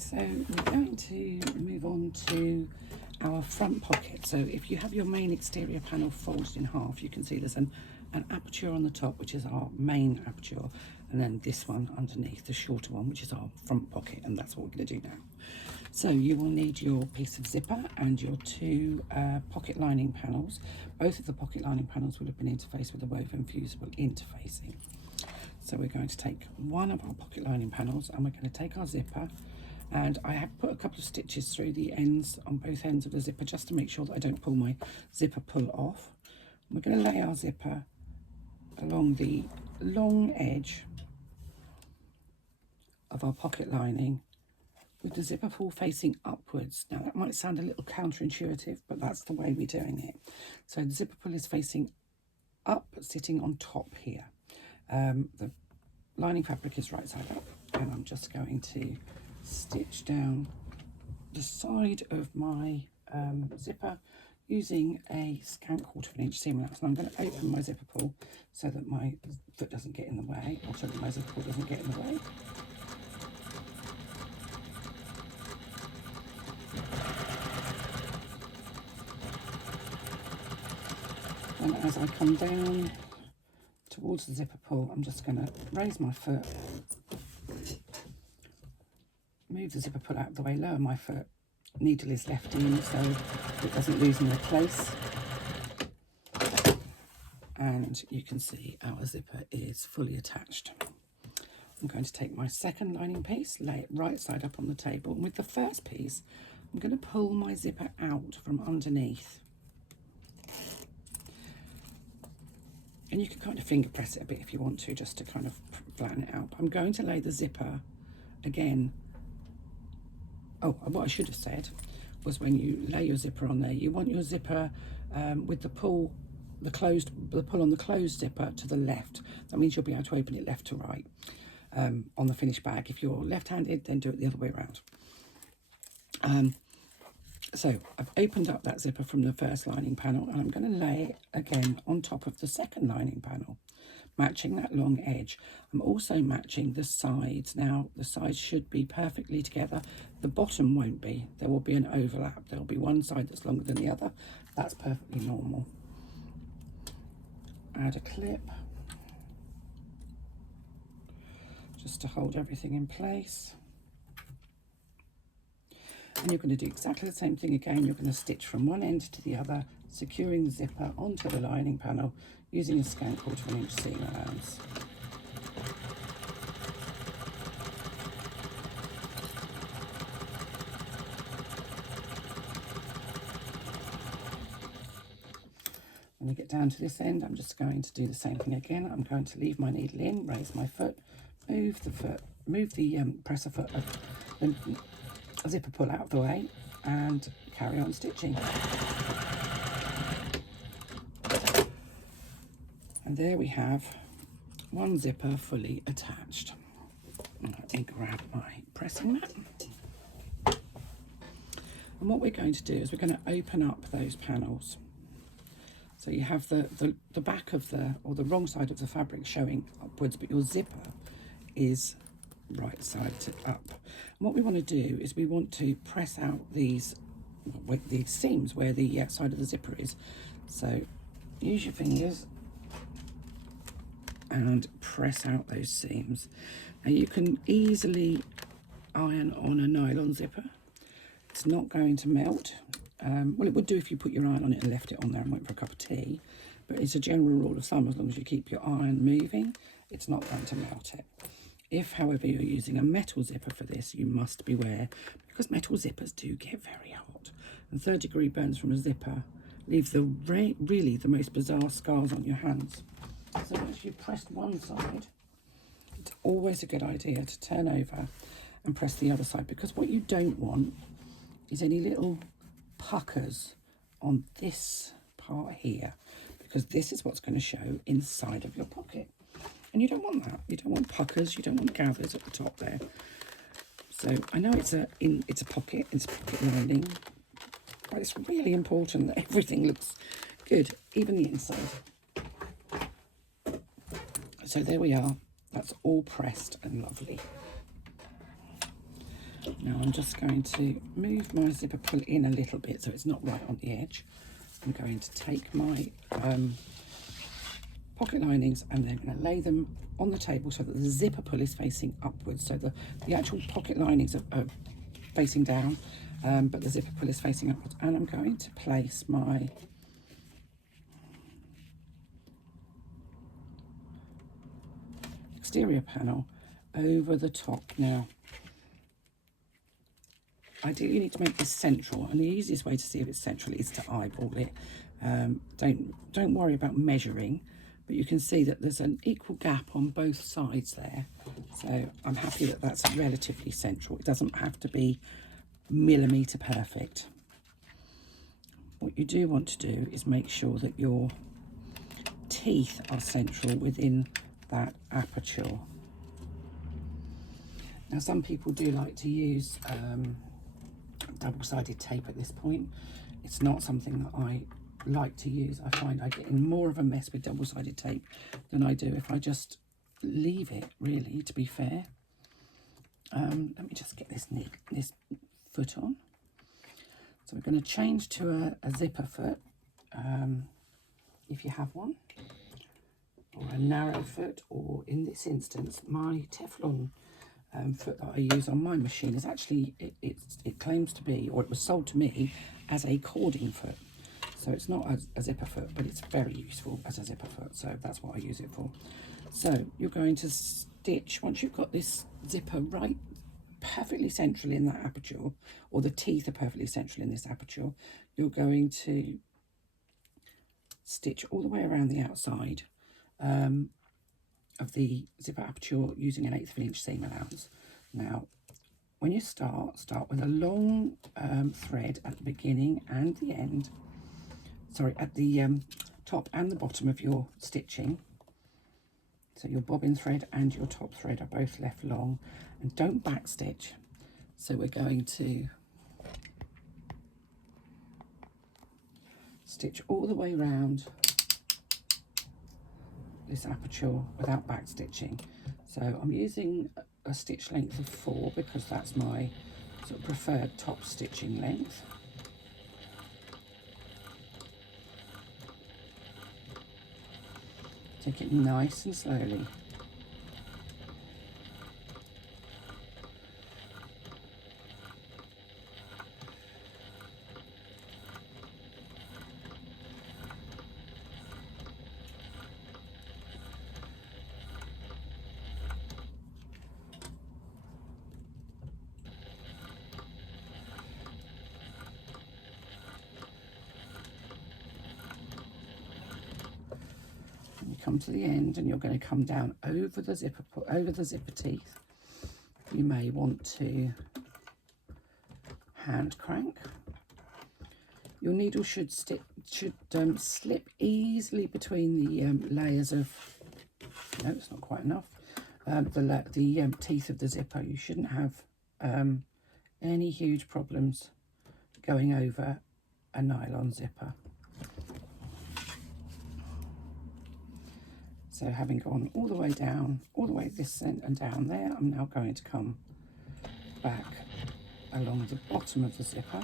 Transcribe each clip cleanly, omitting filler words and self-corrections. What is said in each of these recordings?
So we're going to move on to our front pocket. So if you have your main exterior panel folded in half, you can see there's an aperture on the top, which is our main aperture, and then this one underneath, the shorter one, which is our front pocket, and that's what we're going to do now. So you will need your piece of zipper and your two pocket lining panels. Both of the pocket lining panels will have been interfaced with a woven fusible interfacing. So we're going to take one of our pocket lining panels and we're going to take our zipper, and I have put a couple of stitches through the ends on both ends of the zipper just to make sure that I don't pull my zipper pull off. We're going to lay our zipper along the long edge of our pocket lining with the zipper pull facing upwards. Now that might sound a little counterintuitive, but that's the way we're doing it. So the zipper pull is facing up, sitting on top here. The lining fabric is right side up, and I'm just going to stitch down the side of my zipper using a scant 1/4 inch seam allowance. And I'm going to open my zipper pull so that my foot doesn't get in the way, or so that my zipper pull doesn't get in the way. And as I come down towards the zipper pull, I'm just going to raise my foot, move the zipper pull out of the way, lower my foot, needle is left in so it doesn't lose my place. And you can see our zipper is fully attached. I'm going to take my second lining piece, lay it right side up on the table, and with the first piece, I'm going to pull my zipper out from underneath. And you can kind of finger press it a bit if you want to, just to kind of flatten it out. I'm going to lay the zipper again. Oh, what I should have said was when you lay your zipper on there, you want your zipper with the pull on the closed zipper to the left. That means you'll be able to open it left to right on the finished bag. If you're left-handed, then do it the other way around. So I've opened up that zipper from the first lining panel, and I'm going to lay it again on top of the second lining panel, matching that long edge. I'm also matching the sides. Now the sides should be perfectly together. The bottom won't be. There will be an overlap. There will be one side that's longer than the other. That's perfectly normal. Add a clip just to hold everything in place. And you're going to do exactly the same thing again. You're going to stitch from one end to the other, securing the zipper onto the lining panel using a scant 1/4 inch seam allowance. When we get down to this end, I'm just going to do the same thing again. I'm going to leave my needle in, raise my foot, move the presser foot of the zipper pull out of the way, and carry on stitching. And there we have one zipper fully attached. Let me grab my pressing mat. And what we're going to do is we're going to open up those panels. So you have the back of or the wrong side of the fabric showing upwards, but your zipper is right side up. And what we want to do is we want to press out these seams where the side of the zipper is. So use your fingers and press out those seams. Now you can easily iron on a nylon zipper. It's not going to melt. Well, it would do if you put your iron on it and left it on there and went for a cup of tea, but it's a general rule of thumb, as long as you keep your iron moving, it's not going to melt it. If, however, you're using a metal zipper for this, you must beware, because metal zippers do get very hot, and 3rd-degree burns from a zipper leave really the most bizarre scars on your hands. So once you've pressed one side, it's always a good idea to turn over and press the other side, because what you don't want is any little puckers on this part here, because this is what's going to show inside of your pocket. And you don't want that. You don't want puckers, you don't want gathers at the top there. So I know it's a pocket lining, but it's really important that everything looks good, even the inside. So there we are. That's all pressed and lovely. Now I'm just going to move my zipper pull in a little bit so it's not right on the edge. I'm going to take my pocket linings and then going to lay them on the table so that the zipper pull is facing upwards. So the actual pocket linings are facing down, but the zipper pull is facing upwards. And I'm going to place my exterior panel over the top. Now, ideally you need to make this central, and the easiest way to see if it's central is to eyeball it. Don't worry about measuring, but you can see that there's an equal gap on both sides there. So I'm happy that that's relatively central. It doesn't have to be millimetre perfect. What you do want to do is make sure that your teeth are central within that aperture. Now some people do like to use double-sided tape at this point. It's not something that I like to use. I find I get in more of a mess with double-sided tape than I do if I just leave it, really, to be fair. Let me just get this foot on. So we're going to change to a zipper foot, if you have one, or a narrow foot, or in this instance my Teflon foot that I use on my machine is actually, it claims to be, or it was sold to me as a cording foot. So it's not a zipper foot, but it's very useful as a zipper foot, so that's what I use it for. So you're going to stitch, once you've got this zipper right perfectly central in that aperture, or the teeth are perfectly central in this aperture, you're going to stitch all the way around the outside of the zipper aperture using an 1/8 inch seam allowance. Now, when you start with a long thread at the beginning and the end, sorry, at the top and the bottom of your stitching. So your bobbin thread and your top thread are both left long, and don't back stitch. So we're going to stitch all the way around this aperture without back stitching. So I'm using a stitch length of 4 because that's my sort of preferred top stitching length. Take it nice and slowly. Come to the end, and you're going to come down over the zipper teeth. You may want to hand crank. Your needle should slip easily between the layers of, no, it's not quite enough, the teeth of the zipper. You shouldn't have any huge problems going over a nylon zipper. So having gone all the way down, all the way this end and down there, I'm now going to come back along the bottom of the zipper.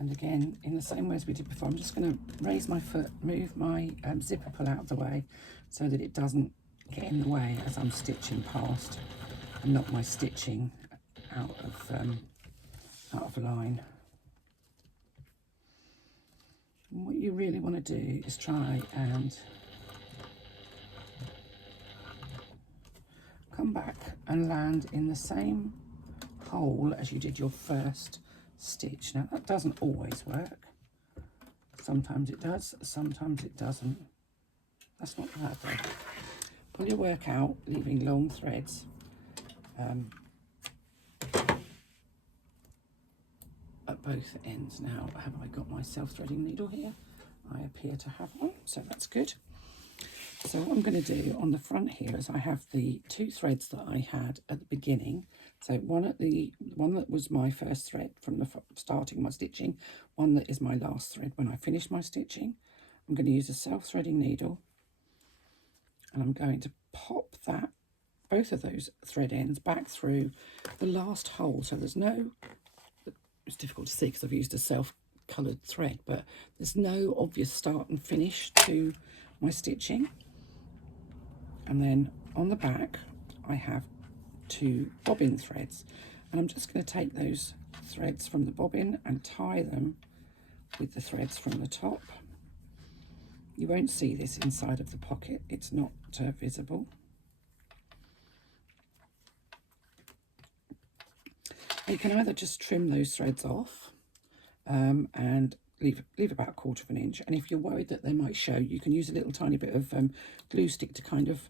And again, in the same way as we did before, I'm just going to raise my foot, move my zipper pull out of the way so that it doesn't get in the way as I'm stitching past and knock my stitching out of line. And what you really want to do is try and come back and land in the same hole as you did your first stitch. Now that doesn't always work. Sometimes it does, sometimes it doesn't. That's not bad though. Pull your work out, leaving long threads at both ends. Now, have I got my self-threading needle here? I appear to have one, so that's good. So what I'm going to do on the front here is I have the 2 threads that I had at the beginning So one that was my first thread from the starting my stitching, one that is my last thread when I finish my stitching. I'm going to use a self-threading needle, and I'm going to pop both of those thread ends back through the last hole. So there's no, it's difficult to see because I've used a self-coloured thread, but there's no obvious start and finish to my stitching. And then on the back I have 2 bobbin threads, and I'm just going to take those threads from the bobbin and tie them with the threads from the top. You won't see this inside of the pocket, it's not visible. You can either just trim those threads off and leave about 1/4 inch, and if you're worried that they might show, you can use a little tiny bit of glue stick to kind of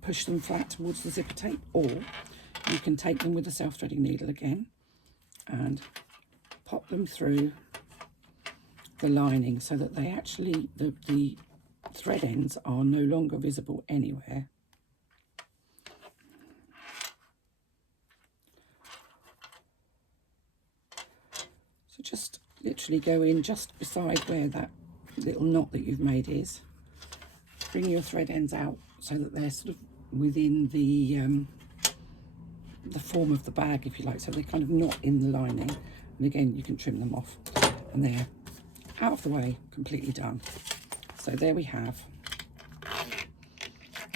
push them flat towards the zipper tape, or you can take them with a self-threading needle again and pop them through the lining so that they actually, the thread ends are no longer visible anywhere. So just literally go in just beside where that little knot that you've made is. Bring your thread ends out so that they're sort of within the form of the bag, if you like, so they're kind of not in the lining. And again, you can trim them off, and they're out of the way, completely done. So there we have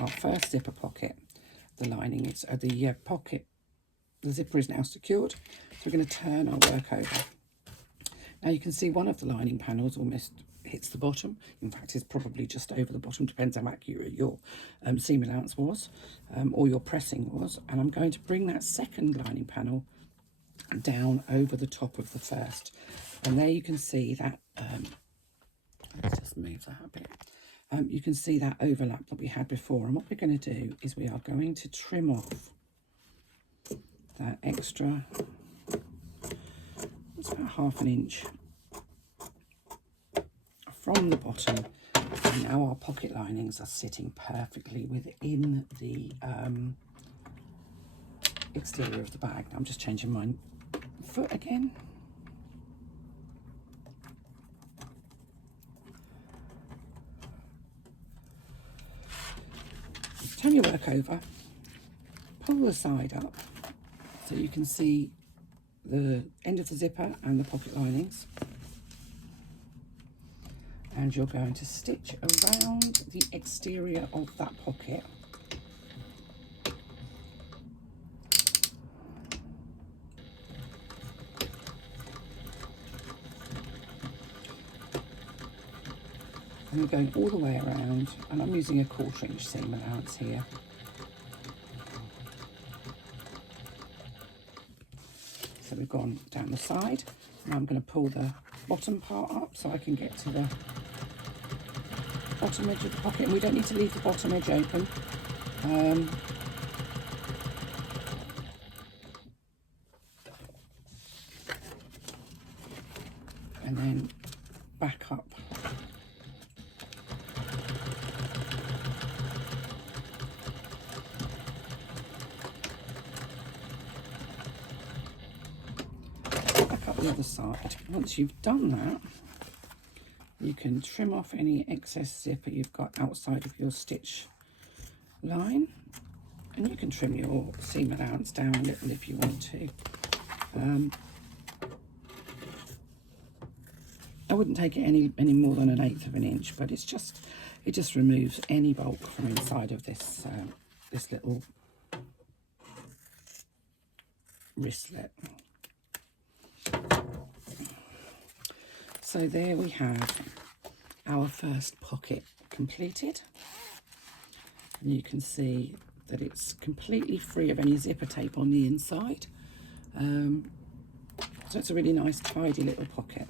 our first zipper pocket. The lining is the pocket, the zipper is now secured. So we're going to turn our work over. Now you can see one of the lining panels almost hits the bottom. In fact, it's probably just over the bottom, depends how accurate your seam allowance was or your pressing was. And I'm going to bring that second lining panel down over the top of the first. And there you can see that, let's just move that a bit. You can see that overlap that we had before. And what we're going to do is we are going to trim off that extra, it's about 1/2 inch from the bottom. And now our pocket linings are sitting perfectly within the exterior of the bag. I'm just changing my foot again. Turn your work over, pull the side up so you can see the end of the zipper and the pocket linings, and you're going to stitch around the exterior of that pocket. And we're going all the way around, and I'm using a 1/4 inch seam allowance here. So we've gone down the side. Now I'm going to pull the bottom part up so I can get to the bottom edge of the pocket, and we don't need to leave the bottom edge open. And then back up. Back up the other side. Once you've done that, you can trim off any excess zipper you've got outside of your stitch line, and you can trim your seam allowance down a little if you want to. I wouldn't take it any more than 1/8 inch, but it just removes any bulk from inside of this this little wristlet. So there we have our first pocket completed. And you can see that it's completely free of any zipper tape on the inside. So it's a really nice, tidy little pocket.